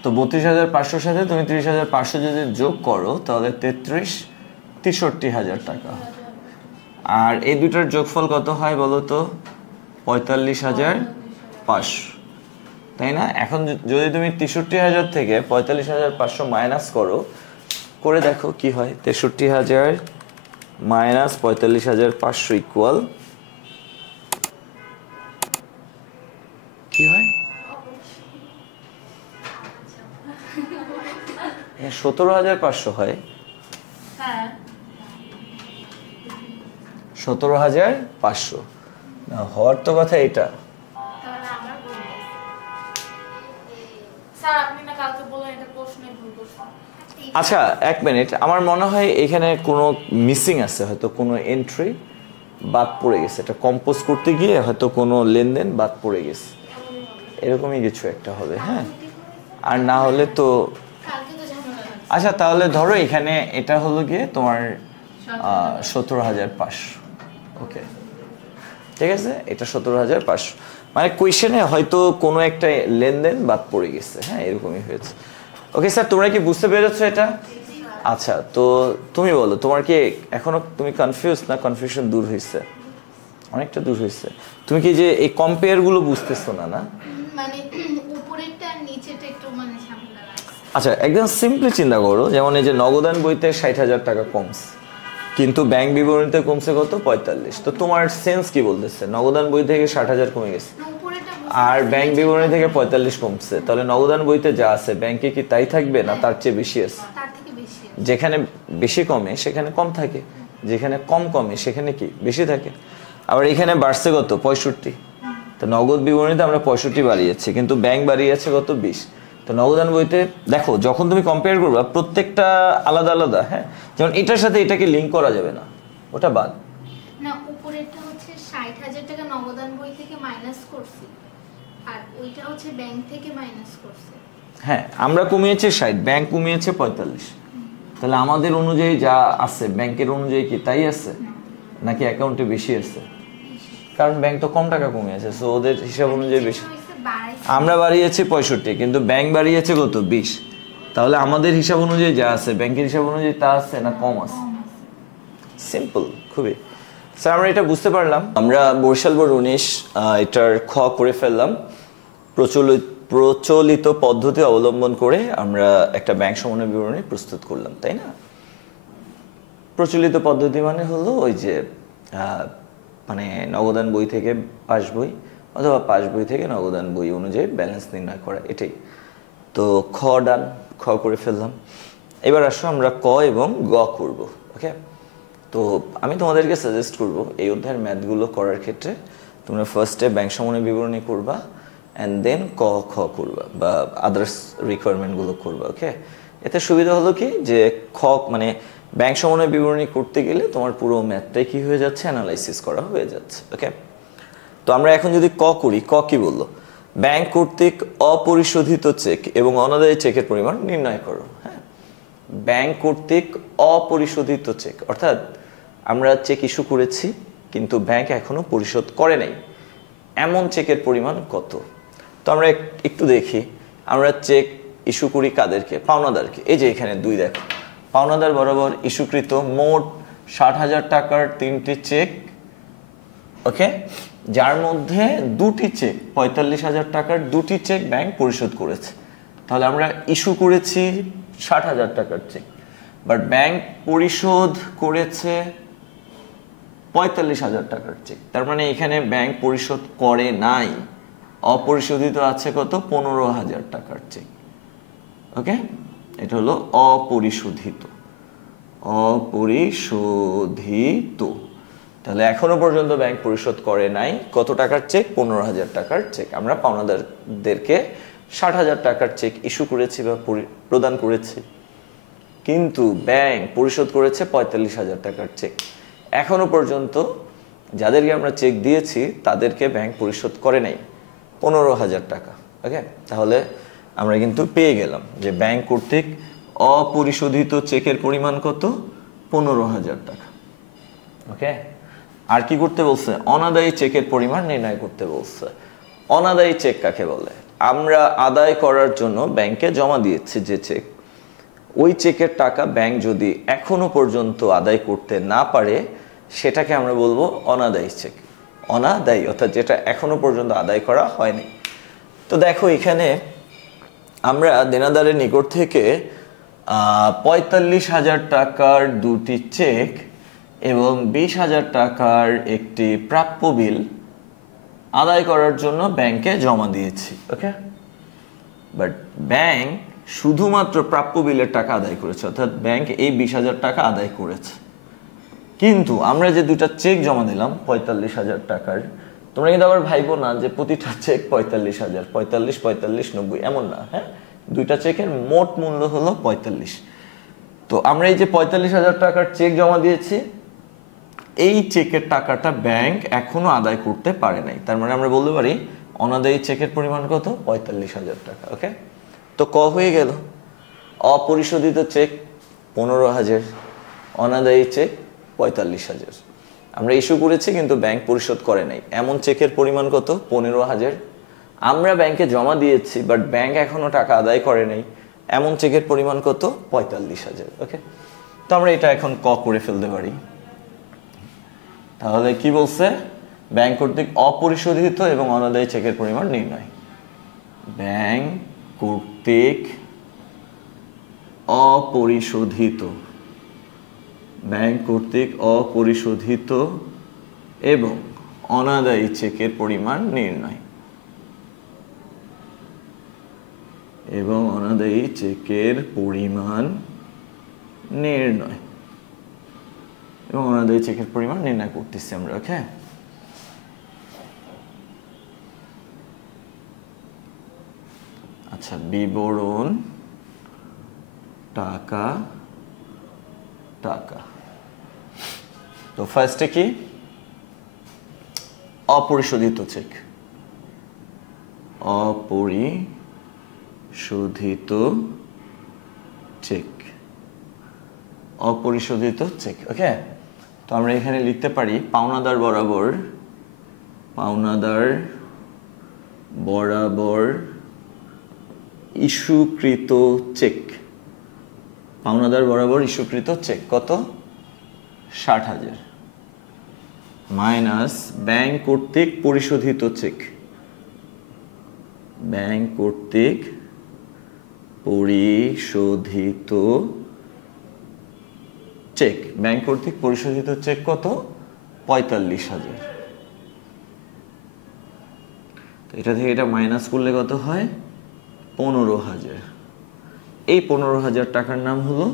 তো 32,500 সাথে তুমি 30,500 যদি যোগ করো তাহলে 63,000 টাকা। আর এই দুটোর যোগফল কত হয় বলো তো, 45,500, তাই না? এখন যদি তুমি 63,000 থেকে 45,500 মাইনাস করো, করে দেখো কি হয়, 63,000 মাইনাস 45,500 ইকুয়াল কি হয়, 17,500 হয়। 17,500 হওয়ার তো কথা এটা। আচ্ছা এক মিনিট, আমার মনে হয় এখানে কোনো মিসিং আছে, হয়তো কোনো এন্ট্রি বাদ পড়ে গেছে, এটা কম্পোজ করতে গিয়ে হয়তো কোনো লেনদেন বাদ পড়ে গেছে, এরকমই কিছু একটা হবে। হ্যাঁ, আর না হলে তো আচ্ছা তাহলে ধরো এখানে এটা হলো গিয়ে তোমার 17,500। ওকে ঠিক আছে, এটা 17,500। মানে কোয়েশ্চেনে হয়তো কোনো একটা লেনদেন বাদ পড়ে গেছে, হ্যাঁ এরকমই হয়েছে। ওকে স্যার, তোমরা কি বুঝতে পেরেছো এটা? আচ্ছা, তো তুমি বলো, তোমার কি এখনো তুমি কনফিউজ না কনফিউশন দূর হয়েছে? অনেকটা দূর হয়েছে। তুমি কি যে এই কম্পেয়ার গুলো বুঝতেছো না? না মানে উপরেরটা আর নিচেরটা একটু মানে ঝামেলা লাগছে। আচ্ছা, একদম সিম্পলি চিন্তা করো, যেমন এই যে নগদান বইতে 60,000 টাকা কমছে, কিন্তু ব্যাংক বিবরণীতে কমছে কত? 45। তো তোমার সেন্স কি বলতেছে? নগদান বই থেকে 60,000 কমে গেছে আর ব্যাংক বিবরণী থেকে 45 কমছে, তাহলে নগদান বইতে যা আছে ব্যাংকে কি তাই থাকবে না তার চেয়ে বেশি আছে? তার থেকে বেশি। যেখানে বেশি কমে সেখানে কম থাকে, যেখানে কম কমে সেখানে কি বেশি থাকে। আবার এখানে বাড়ছে কত? 65। তো নগদ বিবরণীতে আমরা 65 বাড়িয়েছি, কিন্তু ব্যাংক বাড়িয়েছে কত? 20। তো নগদান বইতে দেখো, যখন তুমি কম্পেয়ার করবা প্রত্যেকটা আলাদা আলাদা, হ্যাঁ যেমন এটার সাথে এটাকে লিংক করা যাবে না, ওটা বাদ। না, উপরেরটা হচ্ছে 60,000 টাকা নগদান বই থেকে মাইনাস করছি, আর ওইটা হচ্ছে ব্যাংক থেকে মাইনাস করছে। হ্যাঁ, আমরা কমিয়েছি 60, ব্যাংক কমিয়েছে 45। তাহলে আমাদের অনুযায়ী যা আছে ব্যাংকের অনুযায়ী কি তাই আছে নাকি অ্যাকাউন্টে বেশি আছে? কারণ ব্যাংক তো কম টাকা কমিয়েছে, সো ওদের হিসাব অনুযায়ী বেশি। আমরা বাড়িয়েছি 65, কিন্তু ব্যাংক বাড়িয়েছে কত? 20। তাহলে আমাদের হিসাব অনুযায়ী যা আছে ব্যাংকের হিসাব অনুযায়ী তা আছে না কম আছে? সিম্পল, খুবই। স্যার আমরা এটা বুঝতে পারলাম। আমরা বরিশাল বোর্ড 19 এটার খ করে ফেললাম। প্রচলিত পদ্ধতি অবলম্বন করে আমরা একটা ব্যাংক সমন্বয় বিবরণী প্রস্তুত করলাম, তাই না? প্রচলিত পদ্ধতি মানে হলো ওই যে মানে নগদান বই থেকে পাস বই অথবা পাস বই থেকে নগদান বই অনুযায়ী ব্যালেন্স নির্ণয় করা, এটাই। তো খ ডান, খ করে ফেললাম। এবার আসো আমরা ক এবং গ করব। ওকে, তো আমি তোমাদেরকে সাজেস্ট করব এই অধ্যায়ের ম্যাথগুলো করার ক্ষেত্রে তোমরা ফার্স্টে ব্যাংক সমন্বয় বিবরণী করবা অ্যান্ড দেন ক খ করবা বা আদার্স রিকোয়ারমেন্টগুলো করবা। ওকে, এতে সুবিধা হলো কি যে খ মানে ব্যাংক সমন্বয় বিবরণী করতে গেলে তোমার পুরো ম্যাথটাই কি হয়ে যাচ্ছে? অ্যানালাইসিস করা হয়ে যাচ্ছে। ওকে, তো আমরা এখন যদি ক করি, ক কি বললো? ব্যাংক কর্তৃক অপরিশোধিত চেক এবং অনাদায়ী চেকের পরিমাণ নির্ণয় করো। হ্যাঁ, ব্যাংক কর্তৃক অপরিশোধিত চেক অর্থাৎ আমরা চেক ইস্যু করেছি কিন্তু ব্যাংক এখনো পরিশোধ করে নাই, এমন চেকের পরিমাণ কত? তো আমরা একটু দেখি, আমরা চেক ইস্যু করি কাদেরকে? পাওনাদারকে। এই যে এখানে 2 দেখো, পাওনাদার বরাবর ইস্যুকৃত মোট 60,000 টাকার 3টি চেক। ওকে, যার মধ্যে 2টি চেক 45,000 টাকার 2টি চেক ব্যাংক পরিশোধ করেছে। তাহলে আমরা ইস্যু করেছি 60,000 টাকার চেক, বাট ব্যাংক পরিশোধ করেছে 45,000 টাকার চেক। তার মানে এখানে ব্যাংক পরিশোধ করে নাই, অপরিশোধিত আছে কত? 15,000 টাকার চেক। ওকে, এটা হলো অপরিশোধিত। অপরিশোধিত, তাহলে এখনো পর্যন্ত ব্যাংক পরিশোধ করে নাই কত টাকার চেক? 15,000 টাকার চেক। আমরা পাওনাদারদেরকে 60,000 টাকার চেক ইস্যু করেছি বা প্রদান করেছি, কিন্তু ব্যাংক পরিশোধ করেছে 45,000 টাকার চেক। এখনো পর্যন্ত যাদেরকে আমরা চেক দিয়েছি তাদেরকে ব্যাংক পরিশোধ করে নাই 15,000 টাকা। ওকে, তাহলে আমরা কিন্তু পেয়ে গেলাম যে ব্যাংক কর্তৃক অপরিশোধিত চেকের পরিমাণ কত? 15,000 টাকা। ওকে, আর কি করতে বলছে? অনাদায়ী চেকের পরিমাণ নির্ণয় করতে বলছে। অনাদায়ী চেক কাকে বলে? আমরা আদায় করার জন্য ব্যাংকে জমা দিয়েছি যে চেক, ওই চেকের টাকা ব্যাংক যদি এখনো পর্যন্ত আদায় করতে না পারে সেটাকে আমরা বলবো অনাদায়ী চেক। অনাদায়ী অর্থাৎ যেটা এখনো পর্যন্ত আদায় করা হয়নি। তো দেখো এখানে আমরা দেনাদারের নিকট থেকে 45,000 টাকার 2টি চেক এবং 20,000 টাকার একটি প্রাপ্য বিল আদায় করার জন্য ব্যাংকে জমা দিয়েছি। ওকে, বাট ব্যাংক শুধুমাত্র প্রাপ্য বিলের টাকা আদায় করেছে, অর্থাৎ ব্যাংক এই 20,000 টাকা আদায় করেছে। কিন্তু আমরা যে 2টা চেক জমা দিলাম 45,000 টাকার, তোমরা কিন্তু আবার ভাইবো না যে প্রতিটা চেক 45,000, 45, 45, 90 এমন না। হ্যাঁ, 2টা চেকের মোট মূল্য হলো 45। তো আমরা এই যে 45,000 টাকার চেক জমা দিয়েছি, এই চেকের টাকাটা ব্যাংক এখনো আদায় করতে পারে নাই। তার মানে আমরা বলতে পারি অনাদায়ী চেকের পরিমাণ কত? 45,000 টাকা। ওকে, তো ক হয়ে গেল। অপরিশোধিত চেক 15,000, অনাদায়ী চেক 45,000। আমরা ইস্যু করেছি কিন্তু ব্যাংক পরিশোধ করে নাই, এমন চেকের পরিমাণ কত? 15,000। আমরা ব্যাংকে জমা দিয়েছি বাট ব্যাংক এখনো টাকা আদায় করে নাই, এমন চেকের পরিমাণ কত? 45,000। ওকে, তো আমরা এটা এখন ক করে ফেলতে পারি। তাহলে কি বলছে? ব্যাংক কর্তৃক অপরিশোধিত এবং অনাদায়ী চেকের পরিমাণ নির্ণয়। ব্যাংক কর্তৃক অপরিশোধিত, ব্যাংক কর্তৃক অপরিশোধিত এবং অনাদায়ী চেকের পরিমাণ নির্ণয়, এবং অনাদায়ী চেকের পরিমাণ নির্ণয়, এবং অনাদায়ী চেকের পরিমাণ নির্ণয় করতেছি আমরা। ওকে, আচ্ছা, বিবরণ টাকা টাকা। তো ফার্স্টে কি? অপরিশোধিত চেক, অপরিশোধিত চেক, অপরিশোধিত চেক। ওকে, তো আমরা এখানে লিখতে পারি পাওনাদার বরাবর, পাওনাদার বরাবর ইস্যুকৃত চেক, পাওনাদার বরাবর ইস্যুকৃত চেক কত? 60,000 মাইনাস ব্যাংক কর্তৃক পরিশোধিত চেক, ব্যাংক কর্তৃক পরিশোধিত চেক, ব্যাংক কর্তৃক পরিশোধিত চেক কত? 45,000। এটা থেকে এটা মাইনাস করলে কত হয়? 15,000। এই 15,000 টাকার নাম হলো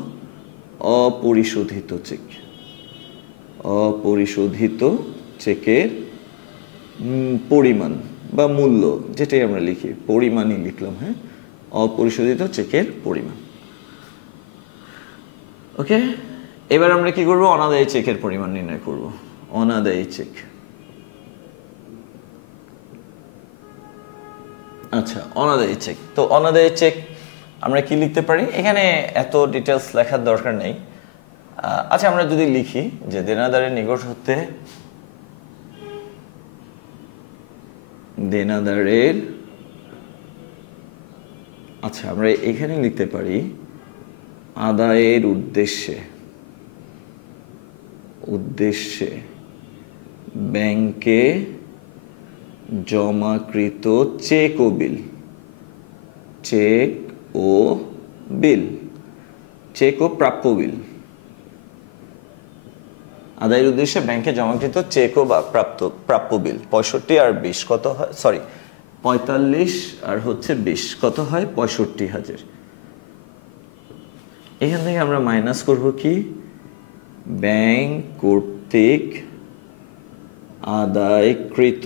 অপরিশোধিত চেক। অপরিশোধিত চেকের পরিমাণ বা মূল্য, যেটাই আমরা লিখি, পরিমাণই লিখলাম। হ্যাঁ, অপরিশোধিত চেকের পরিমাণ। ওকে, এবার আমরা কি করব? অনাদায়ী চেকের পরিমাণ নির্ণয় করব। অনাদায়ী চেক। আচ্ছা, অনাদায়ী চেক। তো অনাদায়ী চেক আমরা কি লিখতে পারি? এখানে এত ডিটেলস লেখার দরকার নেই। আচ্ছা, আমরা যদি লিখি যে দেনাদারের নিকট হতে, দেনাদারের, আচ্ছা আমরা এখানে লিখতে পারি আদায়ের উদ্দেশ্যে, উদ্দেশ্যে ব্যাংকে জমাকৃত চেক ও বিল, চেক ও বিল, চেক ও প্রাপ্য বিল, আদায়ের উদ্দেশ্যে ব্যাংকে জমাকৃত চেক ও প্রাপ্য বিল 65 আর 20 কত হয়? সরি, 45 আর হচ্ছে 20 কত হয়? 65,000। এখান থেকে আমরা মাইনাস করব কি? ব্যাংক কর্তৃক আদায়কৃত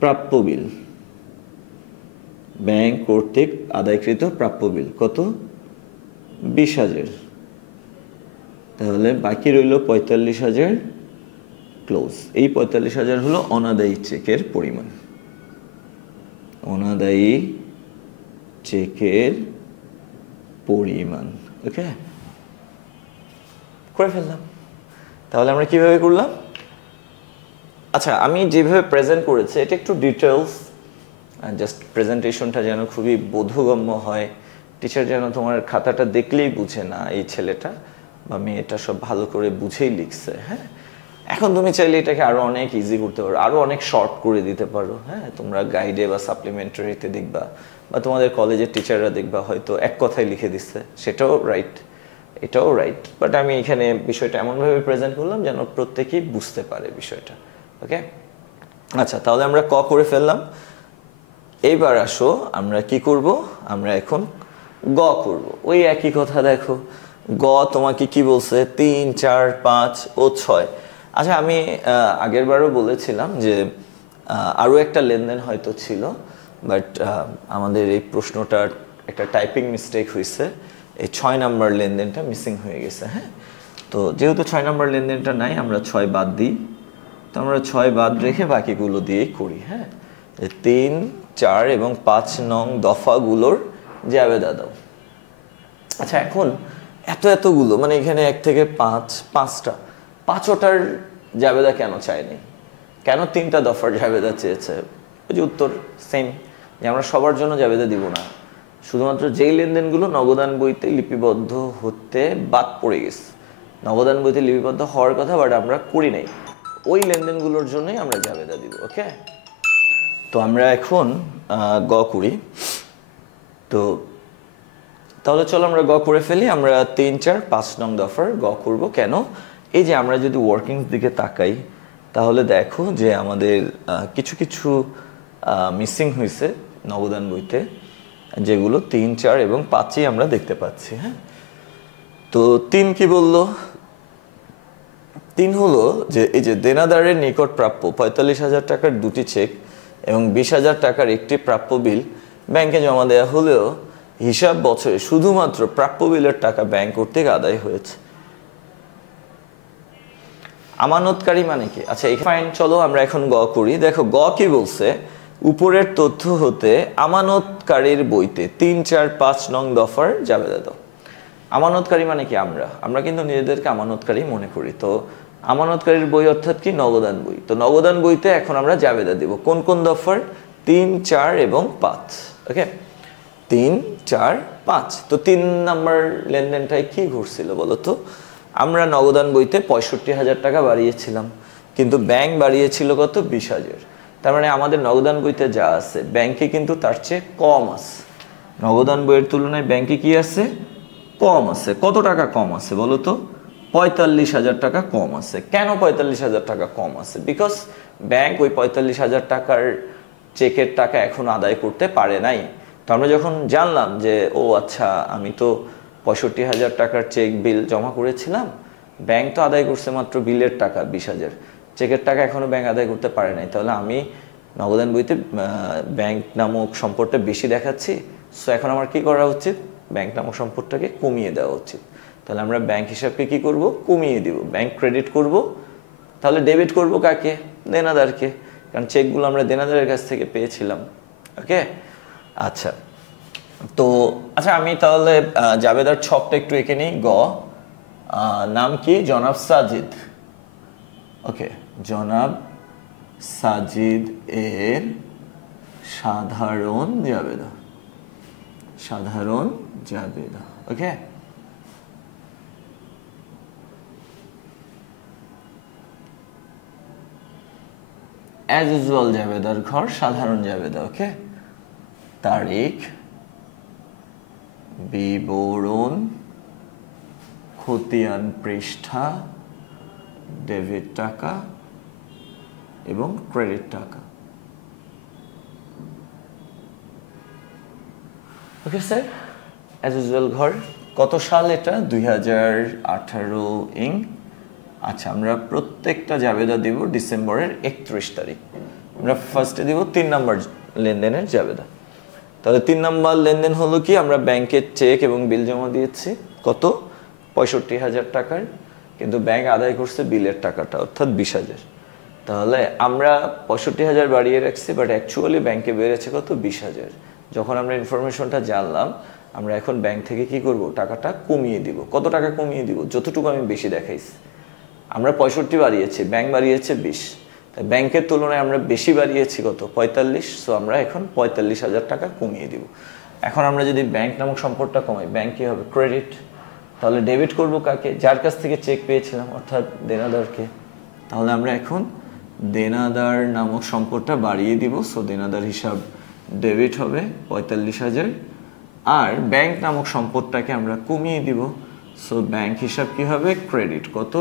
প্রাপ্য বিল, ব্যাংক কর্তৃক আদায়কৃত প্রাপ্য বিল কত? 20,000। তাহলে বাকি রইল 45,000 ক্লোজ। এই 45,000 হলো অনাদায়ী চেকের পরিমাণ, অনাদায়ী চেকের পরিমাণ। ওকে, করে ফেললাম। তাহলে আমরা কিভাবে করলাম? আচ্ছা, আমি যেভাবে প্রেজেন্ট করেছি এটা একটু ডিটেলস, জাস্ট প্রেজেন্টেশনটা যেন খুবই বোধগম্য হয়, টিচার যেন তোমার খাতাটা দেখলেই বুঝে না এই ছেলেটা বা মেয়েটা সব ভালো করে বুঝেই লিখছে। হ্যাঁ, এখন তুমি চাইলে এটাকে আরো অনেক ইজি করতে পারো, আরো অনেক শর্ট করে দিতে পারো। হ্যাঁ, তোমরা গাইডে বা সাপ্লিমেন্টারিতে দেখবা বা তোমাদের কলেজের টিচাররা দেখবা হয়তো এক কথায় লিখে দিচ্ছে, সেটাও রাইট, এটাও রাইট। বাট আমি এখানে বিষয়টা এমনভাবে প্রেজেন্ট করলাম যেন প্রত্যেকেই বুঝতে পারে বিষয়টা। ওকে, আচ্ছা, তাহলে আমরা ক করে ফেললাম। এইবার আসো আমরা কি করব? আমরা এখন গ করব। ওই একই কথা দেখো, গ তোমাকে কি বলছে? 3, 4, 5 ও 6। আচ্ছা, আমি আগের বারও বলেছিলাম যে আরও একটা লেনদেন হয়তো ছিল, বাট আমাদের এই প্রশ্নটার একটা টাইপিং মিস্টেক হয়েছে, এই 6 নাম্বার লেনদেনটা মিসিং হয়ে গেছে। হ্যাঁ, তো যেহেতু 6 নাম্বার লেনদেনটা নাই, আমরা 6 বাদ দিই। তো আমরা 6 বাদ রেখে বাকিগুলো দিয়েই করি। হ্যাঁ, 3, 4 এবং 5 নং দফাগুলোর জাবেদা দাও। আচ্ছা এখন এতগুলো মানে এখানে 1 থেকে 5টা 5টার জাবেদা কেন চায়নি, কেন 3টা দফার জাবেদা চেয়েছে? ওই যে উত্তর সেম, যে আমরা সবার জন্য জাবেদা দিব না, শুধুমাত্র যেই লেনদেনগুলো নগদান বইতে লিপিবদ্ধ হতে বাদ পড়ে গেছে, নগদান বইতে লিপিবদ্ধ হওয়ার কথা বাট আমরা করি নাই, ওই লেনদেনগুলোর জন্যই আমরা জাবেদা দিব। ওকে, তো আমরা এখন গ করি। তো তাহলে চলো আমরা গ করে ফেলি। আমরা 3, 4, 5 নং দফার গ করব। কেন? এই যে আমরা যদি ওয়ার্কিংস দিকে তাকাই তাহলে দেখো যে আমাদের কিছু কিছু মিসিং হয়েছে নগদান বইতে, যেগুলো 3, 4 এবং 5ই আমরা দেখতে পাচ্ছি। হ্যাঁ, তো 3 কি বললো? 3 হলো যে এই যে দেনাদারের নিকট প্রাপ্য 45,000 টাকার 2টি চেক এবং 20,000 টাকার একটি প্রাপ্য বিল ব্যাংকে জমা দেওয়া হলেও হিসাব বছরে শুধুমাত্র প্রাপ্য বিলের টাকা ব্যাংক কর্তৃক আদায় হয়েছে। আমানতকারী মানে কি? আচ্ছা ফাইন, চলো আমরা এখন গ করি। দেখো গ কি বলছে, উপরের তথ্য হতে আমানতকারীর বইতে 3, 4, 5 নং দফার জাবেদা দাও। আমানতকারী মানে কি? আমরা কিন্তু নিজেদেরকে আমানতকারী মনে করি। তো আমানতকারীর বই অর্থাৎ কি? নগদান বই। তো নগদান বইতে এখন আমরা জাবেদা দিব কোন কোন দফার? 3, 4 এবং 5। ওকে, 3, 4, 5। তো 3 নাম্বার লেনদেনটায় কি ঘটছিল বলো তো? আমরা নগদান বইতে 65,000 টাকা বাড়িয়েছিলাম, কিন্তু ব্যাংক বাড়িয়েছিল কত? 20,000। তার মানে আমাদের নগদান বইতে যা আছে ব্যাংকে কিন্তু তার চেয়ে কম আছে। নগদান বইয়ের তুলনায় ব্যাংকে কি আছে? কম আছে। কত টাকা কম আছে বলো তো? 45,000 টাকা কম আছে। কেন 45,000 টাকা কম আছে? বিকজ ব্যাংক ওই 45,000 টাকার চেকের টাকা এখন আদায় করতে পারে নাই। তো আমরা যখন জানলাম যে ও আচ্ছা, আমি তো 65,000 টাকার চেক বিল জমা করেছিলাম, ব্যাংক তো আদায় করছে মাত্র বিলের টাকা 20,000, চেকের টাকা এখনো ব্যাংক আদায় করতে পারে নাই, তাহলে আমি নগদান বইতে ব্যাংক নামক সম্পদটা বেশি দেখাচ্ছি। সো এখন আমার কি করা উচিত? ব্যাংক নামক সম্পদটাকে কমিয়ে দেওয়া উচিত। তাহলে আমরা ব্যাংক হিসাবকে কি করব? কমিয়ে দিব। ব্যাংক ক্রেডিট করব, তাহলে ডেবিট করব কাকে? দেনাদারকে, কারণ চেকগুলো আমরা দেনাদারের কাছ থেকে পেয়েছিলাম। ওকে, আচ্ছা তো আচ্ছা আমি তাহলে জাবেদার ছকটা একটু এঁকে নিই। গ, নাম কি? জনাব সাজিদ। ওকে, জনাব সাজিদ এর সাধারণ জাবেদা, সাধারণ জাবেদা। ওকে, অ্যাজ ইউজুয়াল জাবেদার ঘর, সাধারণ জাবেদা। ওকে, তারিখ, বিবরণ, খতিয়ান পৃষ্ঠা, ডেবিট টাকা এবং ক্রেডিট টাকা। ওকে স্যার, অ্যাজ ইউজুয়াল ঘর। কত সাল এটা? 2018 ইং। আচ্ছা, আমরা প্রত্যেকটা জাবেদা দিব ডিসেম্বরের 31 তারিখ। আমরা ফার্স্টে দিব 3 নম্বর লেনদেনের জাবেদা। তাহলে 3 নম্বর লেনদেন হলো কি? আমরা ব্যাংকে চেক এবং বিল জমা দিয়েছি কত? 65,000 টাকার, কিন্তু ব্যাংক আদায় করছে বিলের টাকাটা অর্থাৎ 20,000। তাহলে আমরা 65,000 বাড়িয়ে রাখছি, বাট অ্যাকচুয়ালি ব্যাংকে বেড়েছে কত? 20,000। যখন আমরা ইনফরমেশনটা জানলাম, আমরা এখন ব্যাংক থেকে কি করব? টাকাটা কমিয়ে দিব। কত টাকা কমিয়ে দিব? যতটুকু আমি বেশি দেখাইছি। আমরা 65 বাড়িয়েছি, ব্যাংক বাড়িয়েছে 20, তাই ব্যাংকের তুলনায় আমরা বেশি বাড়িয়েছি কত? 45। সো আমরা এখন 45,000 টাকা কমিয়ে দিব। এখন আমরা যদি ব্যাংক নামক সম্পদটা কমাই, ব্যাংক কি হবে? ক্রেডিট। তাহলে ডেবিট করব কাকে? যার কাছ থেকে চেক পেয়েছিলাম অর্থাৎ দেনাদারকে। তাহলে আমরা এখন দেনাদার নামক সম্পদটা বাড়িয়ে দিব। সো দেনাদার হিসাব ডেবিট হবে 45,000, আর ব্যাংক নামক সম্পদটাকে আমরা কমিয়ে দিব। সো ব্যাংক হিসাব কি হবে? ক্রেডিট। কত?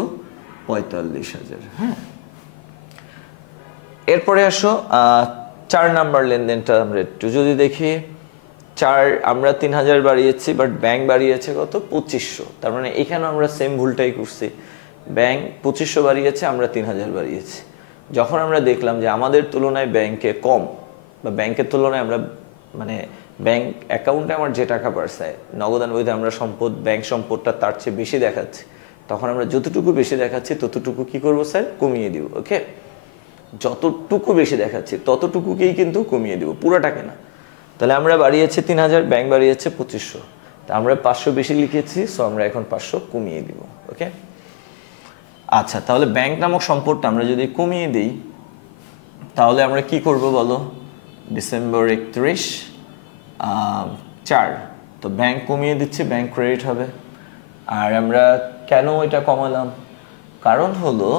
45,000। হ্যাঁ, এরপরে আসো 4 নাম্বার লেনদেনটা আমরা একটু যদি দেখি। 4 আমরা 3,000 বাড়িয়েছি, বাট ব্যাংক বাড়িয়েছে কত? 2500। তার মানে এখানে আমরা সেম ভুলটাই করছি। ব্যাংক 2500 বাড়িয়েছে, আমরা 3,000 বাড়িয়েছি। যখন আমরা দেখলাম যে আমাদের তুলনায় ব্যাংকে কম, বা ব্যাংকের তুলনায় আমরা মানে ব্যাংক অ্যাকাউন্টে আমার যে টাকা বাড়ছে, নগদান বইতে আমরা সম্পদ ব্যাংক সম্পদটা তার চেয়ে বেশি দেখাচ্ছি, তখন আমরা যতটুকু বেশি দেখাচ্ছি ততটুকু কি করব স্যার? কমিয়ে দিব। ওকে, যতটুকু বেশি দেখাচ্ছি ততটুকুকেই কিন্তু কমিয়ে দিব, পুরোটাকে না। তাহলে আমরা বাড়িয়েছি 3,000, ব্যাংক বাড়িয়েছে 2500। তা আমরা 500 বেশি লিখেছি, সো আমরা এখন 500 কমিয়ে দিব। ওকে, আচ্ছা তাহলে ব্যাংক নামক সম্পদটা আমরা যদি কমিয়ে দিই তাহলে আমরা কি করব বলো? ডিসেম্বর 31/4, তো ব্যাংক কমিয়ে দিচ্ছি, ব্যাংক ক্রেডিট হবে। আর আমরা কেন এটা কমালাম? কারণ হলো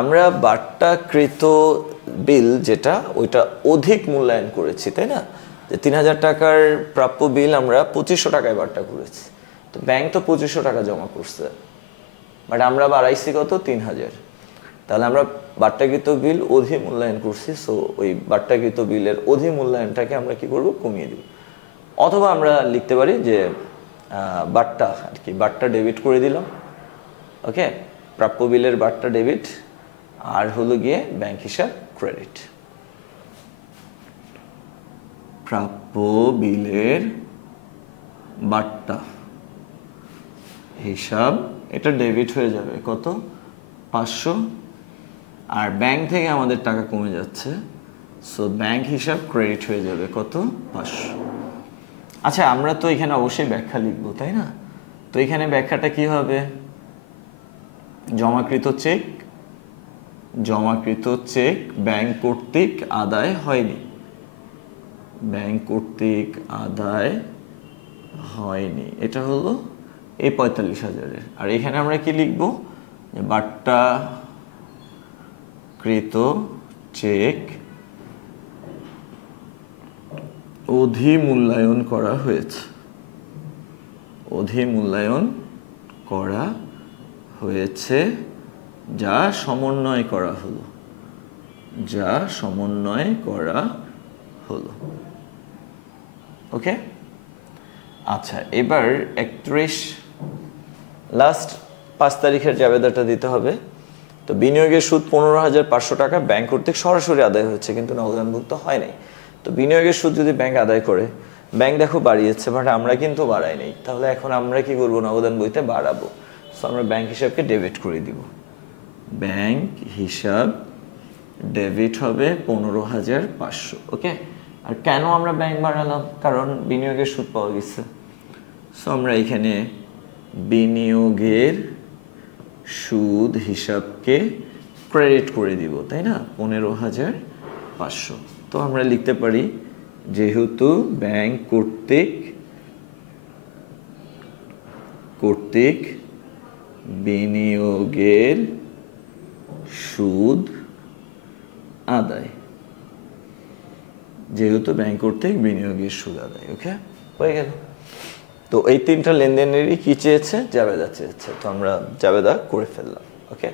আমরা বাট্টাকৃত বিল যেটা ওইটা অধিক মূল্যায়ন করেছি, তাই না? যে 3000 টাকার প্রাপ্য বিল আমরা 2500 টাকায় বাট্টা করেছি, তো ব্যাংক তো 2500 টাকা জমা করছে, বাট আমরা বাড়াইছি কত? 3000। তাহলে আমরা বাট্টাকৃত বিল অধি মূল্যায়ন করছি, সো ওই বাট্টাকৃত বিলের অধি মূল্যায়নটাকে আমরা কি করব? কমিয়ে দিব। অথবা আমরা লিখতে পারি যে বাট্টা আর কি, বাট্টা ডেবিট করে দিলাম। ওকে, প্রাপ্য বিলের বাট্টা ডেবিট আর হলো গিয়ে ব্যাংক হিসাব ক্রেডিট। প্রাপ্য বিলের বাট্টা হিসাব এটা ডেবিট হয়ে যাবে কত? 500। আর ব্যাংক থেকে আমাদের টাকা কমে যাচ্ছে, সো ব্যাংক হিসাব ক্রেডিট হয়ে যাবে কত? 500। আচ্ছা আমরা তো এখানে অবশ্যই ব্যাখ্যা লিখবো, তাই না? তো এখানে ব্যাখ্যাটা কি হবে? জমাকৃত চেক ব্যাংক কর্তৃক আদায় হয়নি, ব্যাংক কর্তৃক আদায় হয়নি, এটা হলো এই 45,000-এর। আর এখানে আমরা কি লিখবো? যে বাট্টাকৃত চেক অধিমূল্যায়ন করা হয়েছে, অধিমূল্যায়ন করা হয়েছে, যা সমন্বয় করা হলো, যা সমন্বয় করা হলো। ওকে, আচ্ছা এবার 31 লাস্ট 5 তারিখের জাবেদাটা দিতে হবে। তো বিনিয়োগের সুদ 15,500 টাকা ব্যাংক কর্তৃক সরাসরি আদায় হয়েছে, কিন্তু নগদানভুক্ত হয় নাই। তো বিনিয়োগের সুদ যদি ব্যাংক আদায় করে, ব্যাংক দেখো বাড়িয়েছে, বাট আমরা কিন্তু বাড়াই নাই, তাহলে এখন আমরা কি করবো? নগদান বইতে বাড়াবো। সো আমরা ব্যাংক হিসাবকে ডেবিট করে দিব, ব্যাংক হিসাব ডেবিট হবে 15,500। ওকে, আর কেন আমরা ব্যাংক বাড়ালাম? কারণ বিনিয়োগের সুদ পাওয়া গেছে, সো আমরা এখানে বিনিয়োগের সুদ হিসাবকে ক্রেডিট করে দিব, তাই না? 15,500। তো আমরা লিখতে পারি যেহেতু ব্যাংক কর্তৃক বিনিয়োগের সুদ আদায়, যেহেতু ব্যাংক কর্তৃক বিনিয়োগের সুদ আদায়। ওকে, হয়ে গেল। তো এই 3টা লেনদেনেরই কি চেয়েছে? জাবেদা চেয়েছে, তো আমরা জাবেদা করে ফেললাম। ওকে।